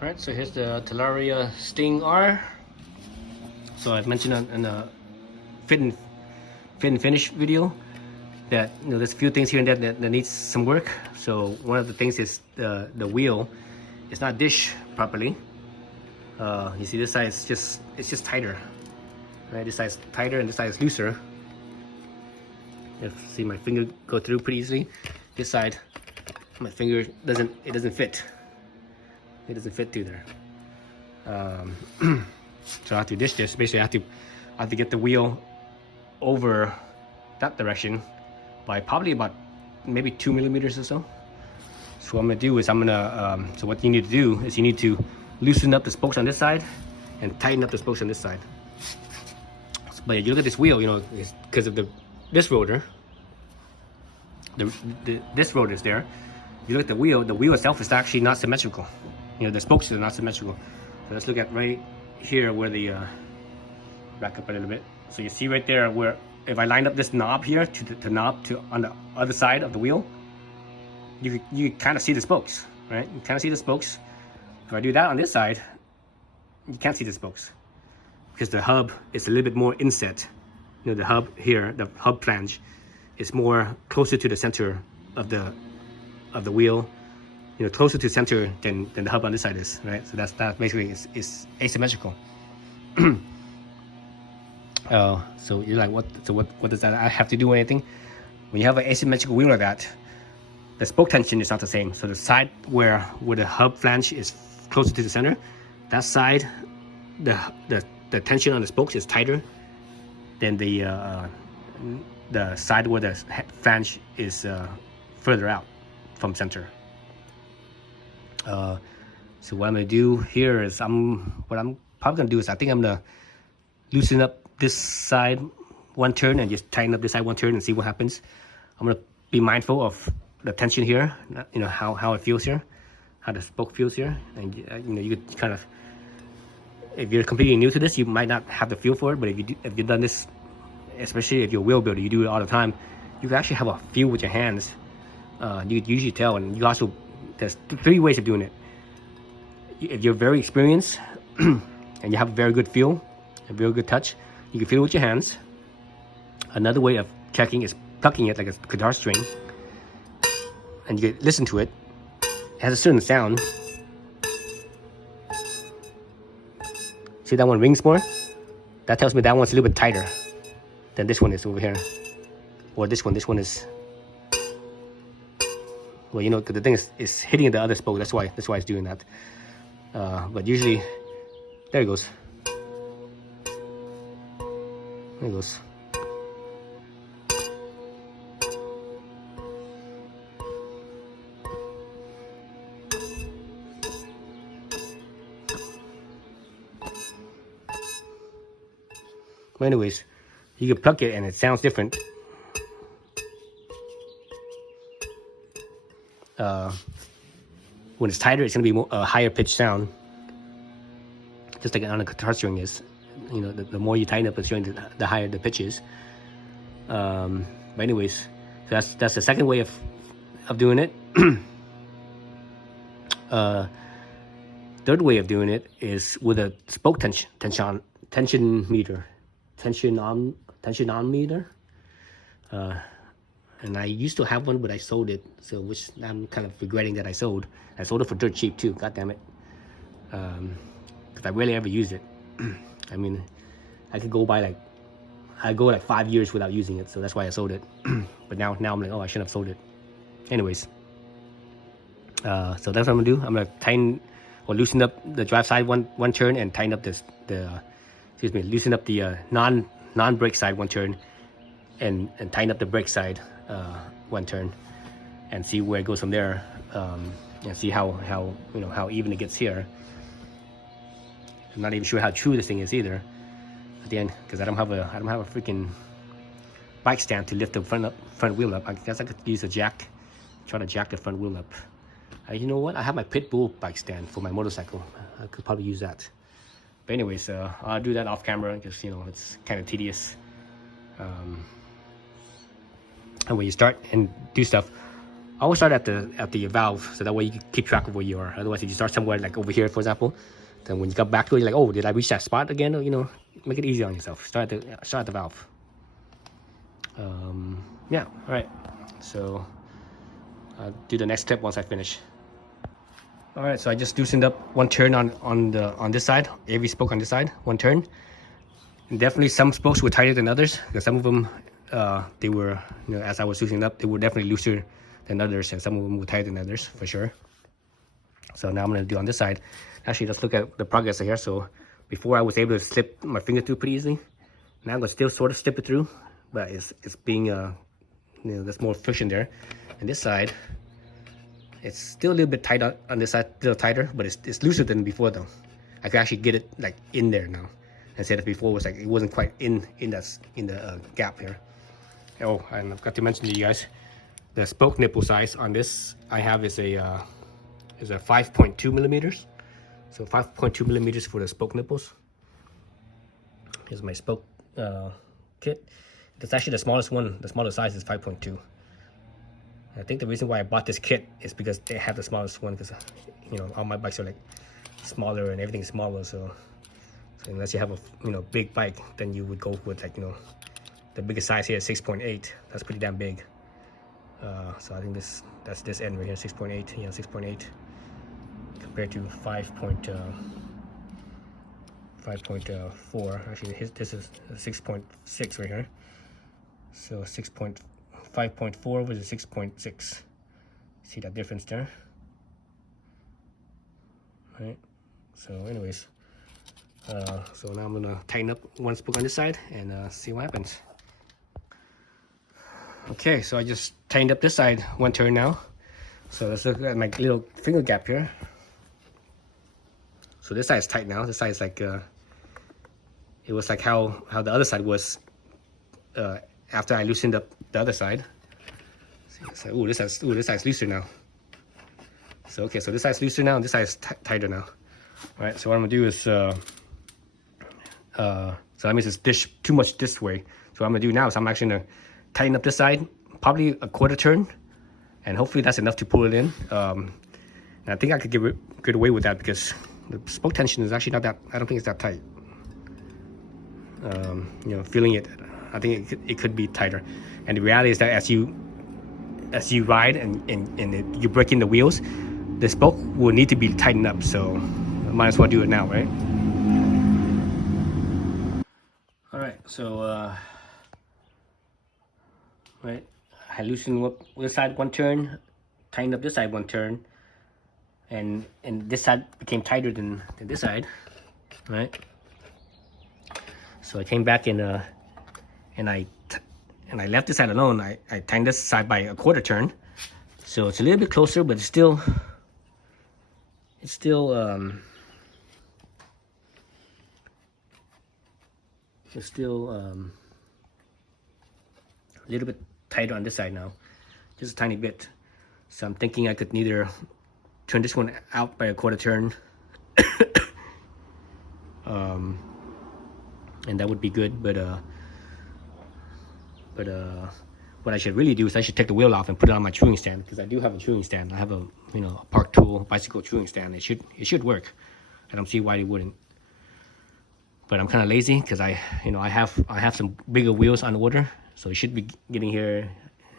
Alright, so here's the Talaria StingR. So I've mentioned in the fit and finish video that there's a few things here and there that needs some work. So one of the things is the wheel is not dished properly. You see this side is just tighter, right? This side is tighter and this side is looser. See my finger go through pretty easily. This side, my finger doesn't fit. It doesn't fit through there. So I have to dish this. Basically, I have to get the wheel over that direction by probably about maybe 2 millimeters or so. So what I'm gonna do is so what you need to do is you need to loosen up the spokes on this side and tighten up the spokes on this side. But you look at this wheel, it's because of this rotor. This rotor is there. If you look at the wheel itself is actually not symmetrical. The spokes are not symmetrical. So let's look at right here where the back up a little bit. So you see right there where if I line up this knob here to the knob on the other side of the wheel, you kind of see the spokes, right? You kind of see the spokes. If I do that on this side, you can't see the spokes because the hub is a little bit more inset. The hub here, the hub flange, is more closer to the center of the wheel. Closer to center than the hub on this side is, right? So that basically is asymmetrical. So you're like, what does that have to do with anything? When you have an asymmetrical wheel like that, the spoke tension is not the same. So the side where the hub flange is closer to the center, that side, the tension on the spokes is tighter than the side where the flange is further out from center. So what I'm gonna do here is what I'm probably gonna do is I think I'm gonna loosen up this side one turn and just tighten up this side one turn and see what happens. I'm gonna be mindful of the tension here, how it feels here, how the spoke feels here, and you could kind of, if you're completely new to this, you might not have the feel for it, but if you've done this, especially if you're a wheel builder, you do it all the time, you can actually have a feel with your hands. You could usually tell, and you also, there's 3 ways of doing it. If you're very experienced and you have a very good feel, a very good touch, you can feel it with your hands. Another way of checking is plucking it like a guitar string, and you can listen to it. It has a certain sound. See that one rings more? That tells me that one's a little bit tighter than this one is over here. Or this one is, well, the thing is hitting the other spoke. That's why it's doing that. But usually, there it goes. There it goes. But anyways, you can pluck it and it sounds different. When it's tighter, it's going to be a higher pitched sound, just like on a guitar string is. The more you tighten up the string, the higher the pitch is. But anyways, so that's the second way of doing it. Third way of doing it is with a spoke tension meter. And I used to have one, but I sold it. So which I'm kind of regretting that I sold. I sold it for dirt cheap too. God damn it. Because I rarely ever use it. I mean, I could go like 5 years without using it. So that's why I sold it. But now I'm like, oh, I shouldn't have sold it. Anyways. So that's what I'm gonna do. I'm gonna tighten or loosen up the drive side one turn and tighten up loosen up the non-brake side one turn and tighten up the brake side one turn and see where it goes from there, and see how even it gets here. I'm not even sure how true this thing is either at the end, because I don't have a freaking bike stand to lift the front wheel up. I guess I could use a jack, try to jack the front wheel up. You know what? I have my Pitbull bike stand for my motorcycle. I could probably use that. But anyways, I'll do that off camera because it's kind of tedious. And when you start and do stuff, I always start at the valve, so that way you can keep track of where you are. Otherwise, if you start somewhere like over here, for example, then when you come back to it, you're like, oh, did I reach that spot again? Or, you know, make it easy on yourself. Start at the valve. Yeah, all right. So I'll do the next step once I finish. All right, so I just loosened up one turn on this side, every spoke on this side, one turn. And definitely some spokes were tighter than others, because some of them, they were, you know, as I was loosening up, they were definitely looser than others, and some of them were tighter than others, for sure. So now I'm gonna do on this side. Actually, let's look at the progress here. So before I was able to slip my finger through pretty easily. Now I'm gonna still sort of slip it through, but it's being, you know, there's more friction there. And this side, it's still a little bit tight on this side, a little tighter, but it's looser than before though. I can actually get it like in there now, instead of before it was like it wasn't quite in the gap here. Oh, and I forgot to mention to you guys, the spoke nipple size on this I have is a 5.2 millimeters. So 5.2 millimeters for the spoke nipples. Here's my spoke kit. That's actually the smallest one. The smallest size is 5.2. I think the reason why I bought this kit is because they have the smallest one, because you know, all my bikes are like smaller and everything's smaller, so unless you have a, you know, big bike, then you would go with, like, you know, the biggest size here is 6.8. That's pretty damn big. So I think that's this end right here, 6.8. You know, 6.8 compared to 5.4. Actually, this is 6.6 right here. So 5.4 was a 6.6. See that difference there? Right. So anyways, so now I'm gonna tighten up one spoke on this side and see what happens. Okay, so I just tightened up this side one turn now. So let's look at my little finger gap here. So this side is tight now. This side is like, it was like how the other side was after I loosened up the other side. So, ooh, this side's looser now. So okay, so this side's looser now, and this side's tighter now. All right, so what I'm gonna do is, so that means it's too much this way. So what I'm gonna do now is I'm actually gonna tighten up this side, probably a quarter turn, and hopefully that's enough to pull it in. And I think I could get away with that because the spoke tension is actually not that, I don't think it's that tight. You know, feeling it, I think it could be tighter. And the reality is that as you ride and you break in the wheels, the spoke will need to be tightened up. So I might as well do it now, right? All right, so right, I loosened up this side one turn, tightened up this side one turn, and this side became tighter than this side, right? So I came back and I left this side alone. I tightened this side by a quarter turn, so it's a little bit closer, but it's still a little bit tighter on this side now, just a tiny bit. So I'm thinking I could neither turn this one out by a quarter turn, and that would be good, but what I should really do is I should take the wheel off and put it on my chewing stand, because I do have a chewing stand. I have a, you know, a Park Tool bicycle chewing stand. It should work. I don't see why it wouldn't. But I'm kind of lazy because I have some bigger wheels on order, so it should be getting here,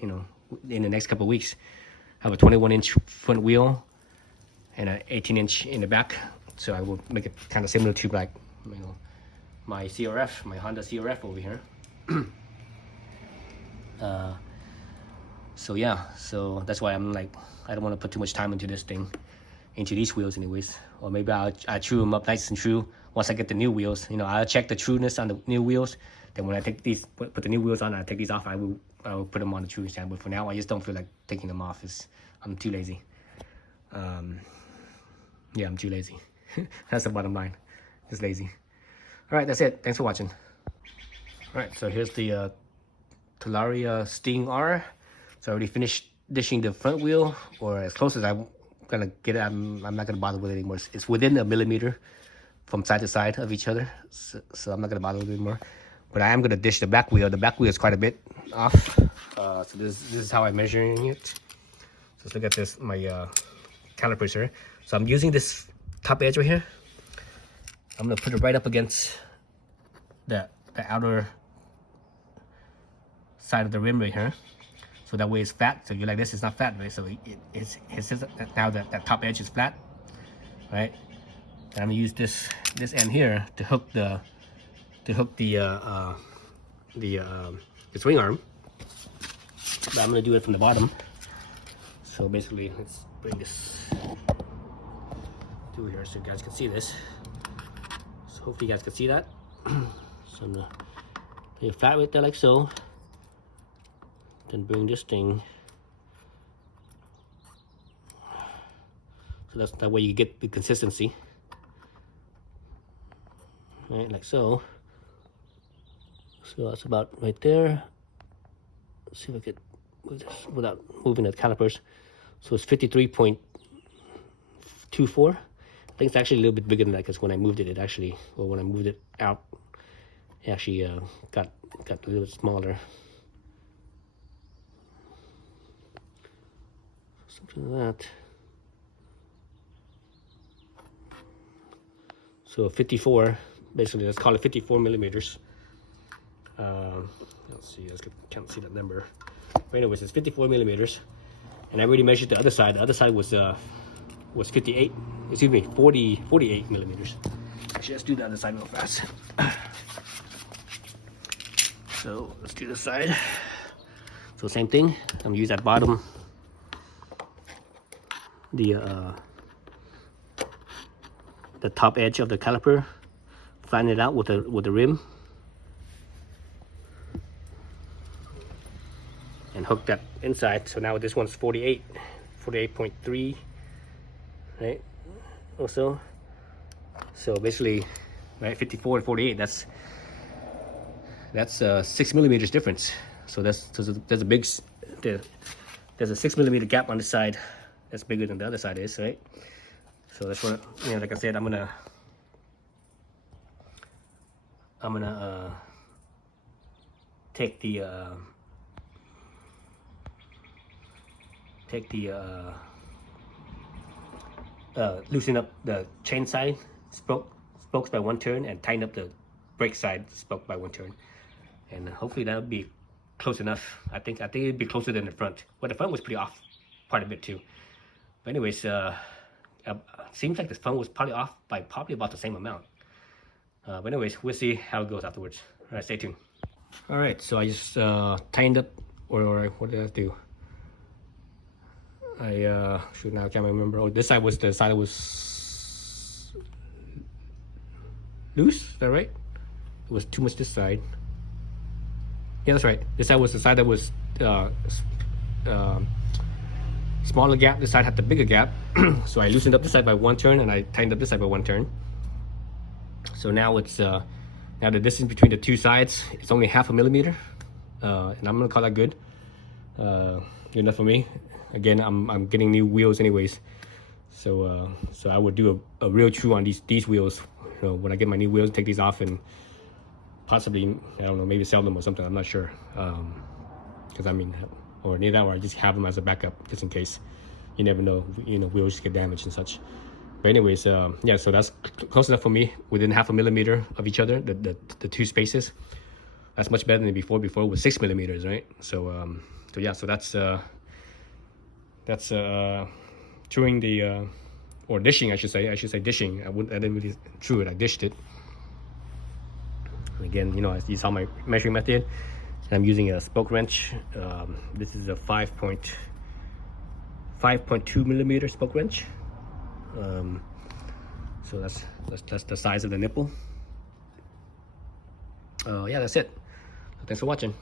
you know, in the next couple of weeks. I have a 21-inch front wheel and an 18-inch in the back, so I will make it kind of similar to, like, you know, my CRF, my Honda CRF over here. So yeah, so that's why I'm like, I don't want to put too much time into this thing, into these wheels anyways. Or maybe I'll chew them up nice and true once I get the new wheels. You know, I'll check the trueness on the new wheels. Then when I take these, put the new wheels on, I take these off, I will put them on the chewing stand. But for now, I just don't feel like taking them off. I'm too lazy. Yeah, I'm too lazy. That's the bottom line. Just lazy. All right, that's it. Thanks for watching. All right, so here's the Talaria StingR. So I already finished dishing the front wheel, or as close as I'm gonna get it. I'm not gonna bother with it anymore. It's within a millimeter from side to side of each other, so I'm not gonna bother with it anymore. But I am gonna dish the back wheel. The back wheel is quite a bit off. So this is how I'm measuring it. Just look at this, my calipers here. So I'm using this top edge right here. I'm gonna put it right up against the outer side of the rim right here. So that way it's flat. So you're like this, it's not flat, right? So it's now that top edge is flat, right? And I'm gonna use this end here to hook the swing arm. But I'm gonna do it from the bottom. So basically, let's bring this through here so you guys can see this. So hopefully you guys can see that. So I'm gonna lay it flat right there like so. Then bring this thing. So that's that way you get the consistency. Right, like so. So that's about right there. Let's see if I could move this without moving the calipers. So it's 53.24. I think it's actually a little bit bigger than that because when I moved it, when I moved it out, it actually got a little bit smaller. Something like that. So 54, basically, let's call it 54 millimeters. Let's see, you guys can't see that number. But anyways, it's 54 millimeters. And I already measured the other side. The other side was 48, excuse me, 48 millimeters. Actually, let's do the other side real fast. So let's do this side. So same thing, I'm gonna use that bottom, the top edge of the caliper, flatten it out with the rim, and hook that inside. So now this one's 48.3, right? Also, so basically, right, 54 and 48. That's 6 millimeters difference. So there's a 6 millimeter gap on the side that's bigger than the other side is, right? So that's what, like I said, I'm gonna take the loosen up the chain side spokes by one turn and tighten up the brake side spoke by one turn, and hopefully that'll be close enough. I think it'd be closer than the front. Well, the front was pretty off part of it too. But anyways, seems like the front was probably off by probably about the same amount. But anyways, we'll see how it goes afterwards. All right, stay tuned. All right, so I just tightened up, or what did I do? Shoot, now I can't remember. Oh, this side was the side that was loose. Is that right? It was too much this side. Yeah, that's right. This side was the side that was smaller gap. This side had the bigger gap. So I loosened up this side by one turn and I tightened up this side by one turn. So now it's now the distance between the two sides, it's only 0.5 millimeter, and I'm gonna call that good. Good enough for me. Again, I'm getting new wheels anyways, so I would do a real true on these wheels. When I get my new wheels, take these off and possibly, I don't know, maybe sell them or something. I'm not sure, because or near that, or I just have them as a backup just in case. You never know, wheels get damaged and such. But anyways, yeah, so that's close enough for me, within 0.5 millimeter of each other, the two spaces. That's much better than before. Before it was 6 millimeters, right? So yeah, so that's truing the or dishing, I should say dishing. I didn't really true it, I dished it. And again, you saw my measuring method. I'm using a spoke wrench. This is a 5.2 millimeter spoke wrench. So that's the size of the nipple. Yeah, that's it. Thanks for watching.